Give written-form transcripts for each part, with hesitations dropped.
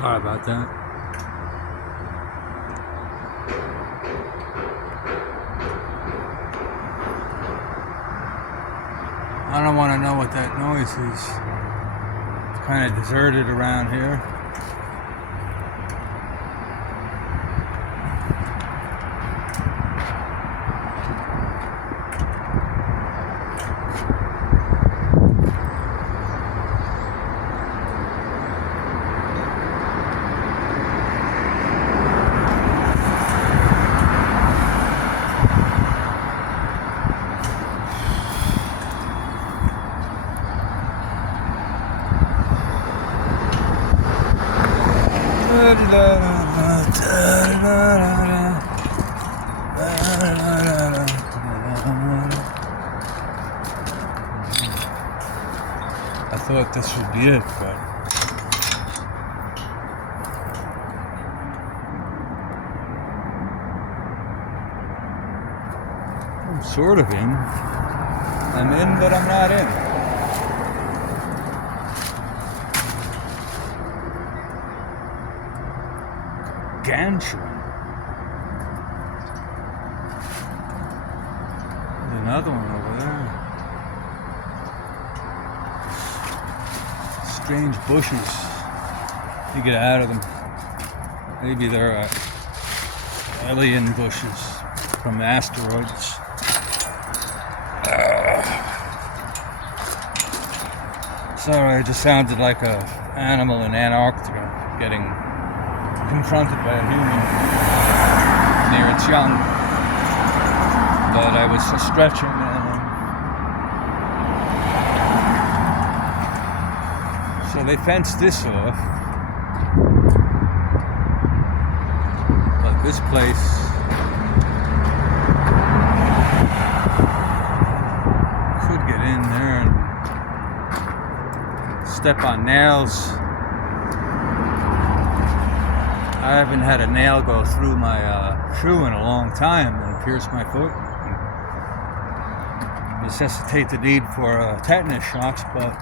Sorry about that. I don't want to know what that noise is. It's kind of deserted around here. I thought this would be it, but I'm sort of in. I'm in, but I'm not in. Gantry. There's another one over there. Strange bushes. You get out of them. Maybe they're alien bushes from asteroids. Sorry, it just sounded like an animal in Antarctica getting confronted by a human near its young. But I was stretching so they fenced this off. But this place could get in there and step on nails. I haven't had a nail go through my shoe in a long time and pierce my foot. Necessitate the need for tetanus shots, but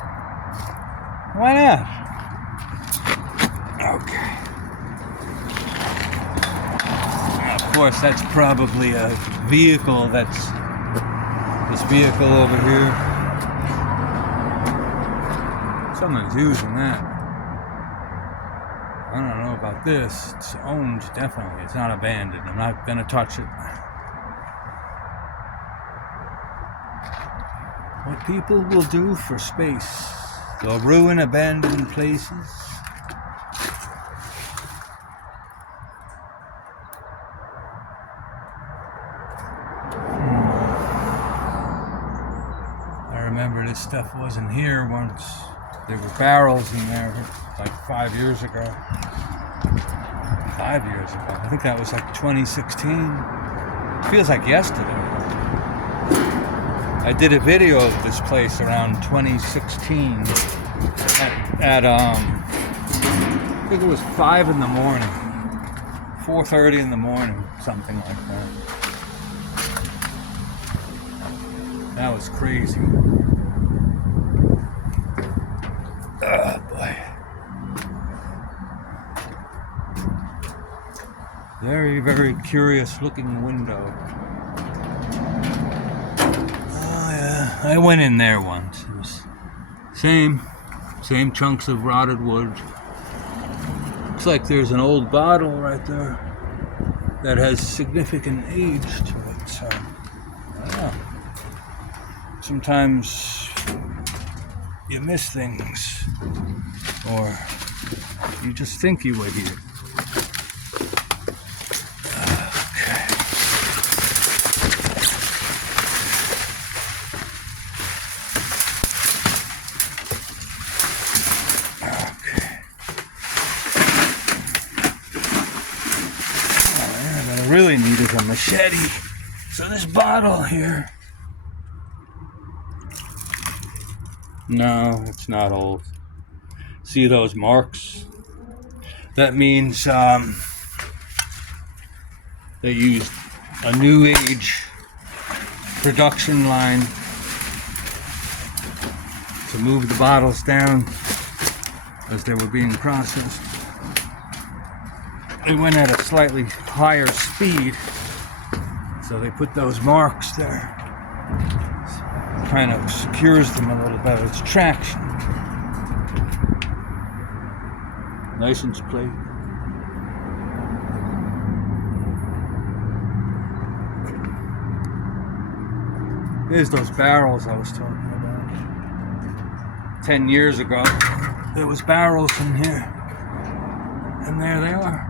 why not? Okay. Now, of course, that's probably a vehicle. That's this vehicle over here. Someone's using that. I don't know about this. It's owned, definitely. It's not abandoned. I'm not gonna touch it. What people will do for space. They'll ruin abandoned places. I remember this stuff wasn't here once. There were barrels in there like 5 years ago. 5 years ago. I think that was like 2016. It feels like yesterday. I did a video of this place around 2016 at I think it was 5 in the morning, 4:30 in the morning, something like that. That was crazy. Oh boy. Very, very curious looking window. I went in there once. It was same chunks of rotted wood. Looks like there's an old bottle right there that has significant age to it. So, I don't know. Sometimes you miss things, or you just think you were here. Really needed a machete. So this bottle here. No, it's not old. See those marks? That means they used a new age production line to move the bottles down as they were being processed. They went at a slightly higher speed, so they put those marks there. Kind of secures them a little better. It's traction. License plate. There's those barrels I was talking about. 10 years ago, there was barrels in here. And there they are.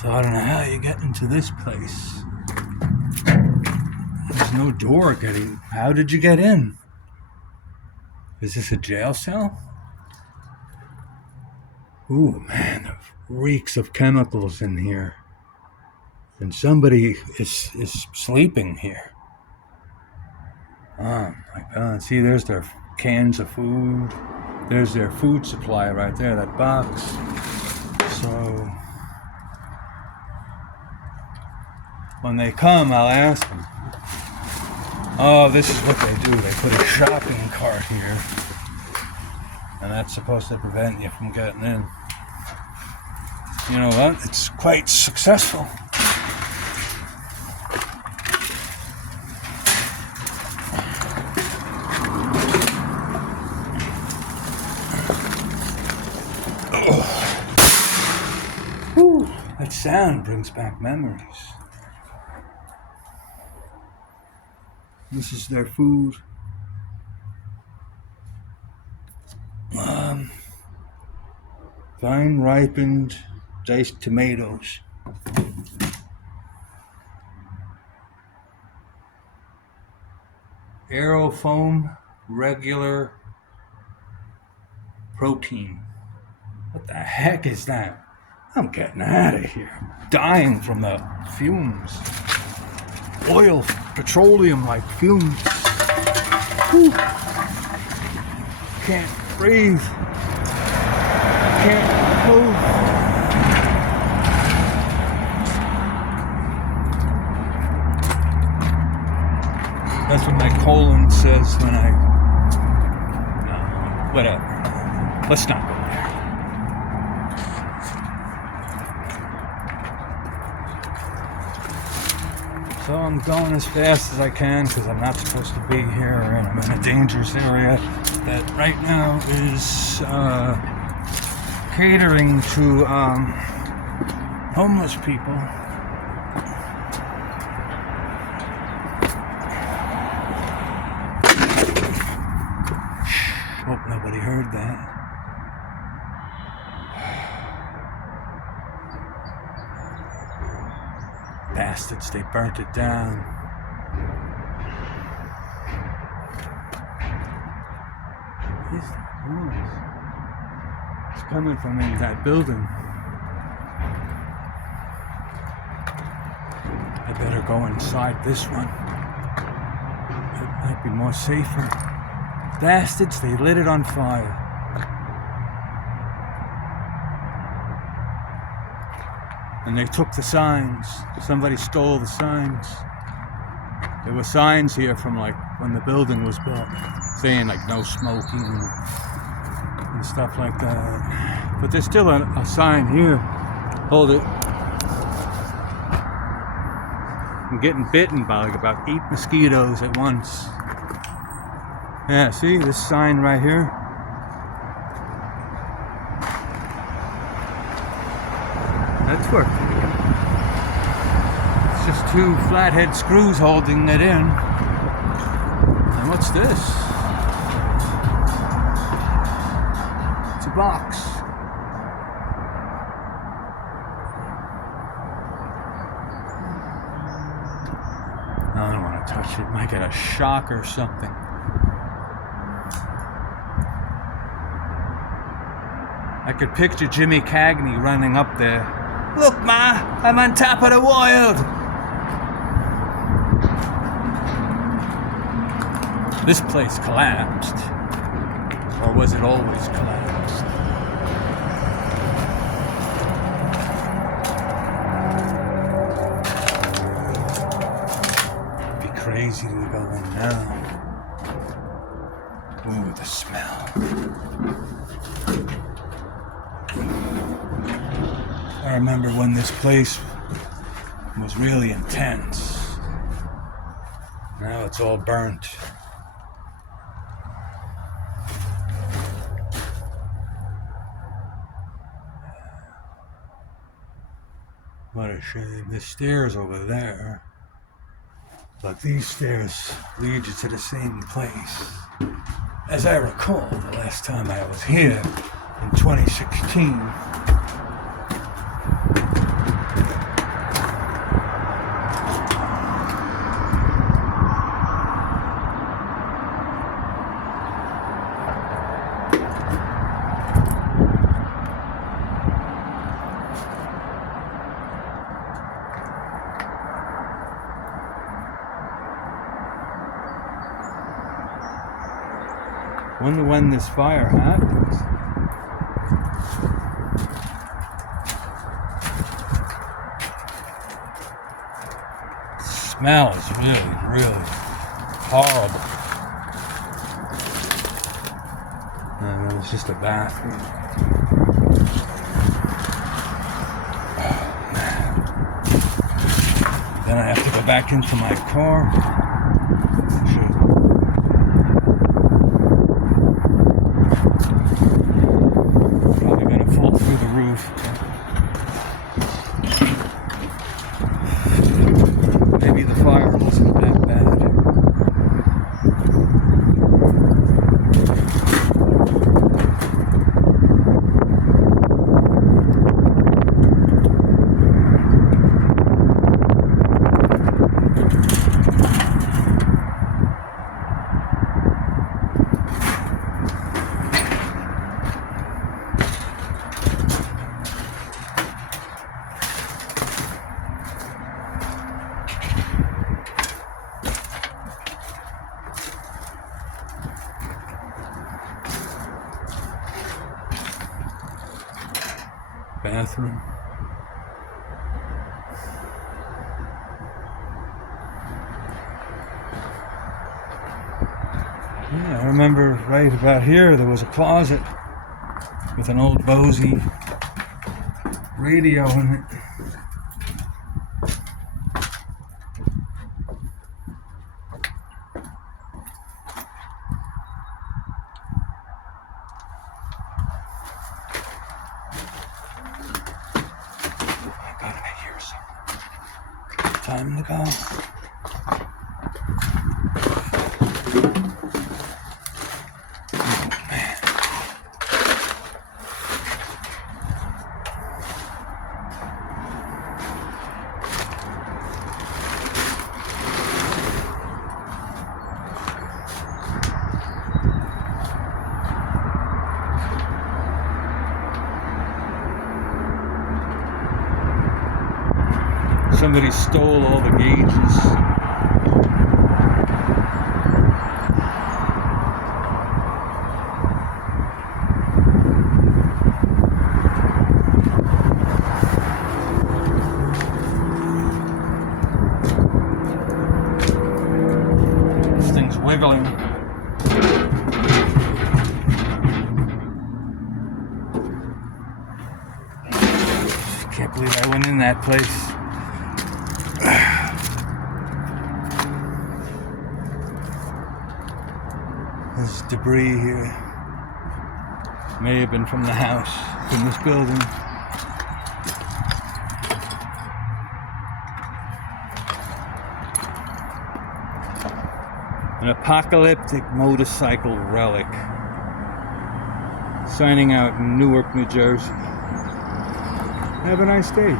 So I don't know how you get into this place. There's no door getting. How did you get in? Is this a jail cell? Ooh, man, the reeks of chemicals in here. And somebody is sleeping here. Oh my God. See, there's their cans of food. There's their food supply right there, that box. So when they come, I'll ask them. Oh, this is what they do. They put a shopping cart here. And that's supposed to prevent you from getting in. You know what? It's quite successful. Whew, that sound brings back memories. This is their food. Fine ripened diced tomatoes. Aerofoam regular protein. What the heck is that? I'm getting out of here. I'm dying from the fumes. Oil, petroleum-like fumes. Whew. Can't breathe. Can't move. That's what my colon says when I... No, whatever. Let's not go there. So I'm going as fast as I can because I'm not supposed to be here and I'm in a dangerous area that right now is catering to homeless people. Hope nobody heard that. Bastards, they burnt it down. What is that noise? It's coming from in that building. I better go inside this one. It might be more safer. Bastards, they lit it on fire. And they took the signs. Somebody stole the signs. There were signs here from like when the building was built, saying like no smoking and stuff like that. But there's still a sign here. Hold it. I'm getting bitten by like about 8 mosquitoes at once. Yeah, see this sign right here? That's working. It's just 2 flathead screws holding it in. And what's this? It's a box. I don't want to touch it. Might get a shock or something. I could picture Jimmy Cagney running up there. Look, Ma, I'm on top of the world. This place collapsed. Or was it always collapsed? It'd be crazy to go in now. Ooh, the smell. I remember when this place was really intense. Now it's all burnt. What a shame. The stairs over there. But these stairs lead you to the same place. As I recall, the last time I was here in 2016. Wonder when this fire happens. The smell is really horrible. And it was just a bathroom. Oh, man. Then I have to go back into my car. Maybe the fire wasn't that bad. Bathroom. Yeah, I remember right about here there was a closet with an old Bose radio in it. Time to go. Oh, man. Somebody stole all the gauges. This thing's wiggling. Can't believe I went in that place. There's debris here. May have been from the house, from this building. An apocalyptic motorcycle relic. Signing out in Newark, New Jersey. Have a nice day.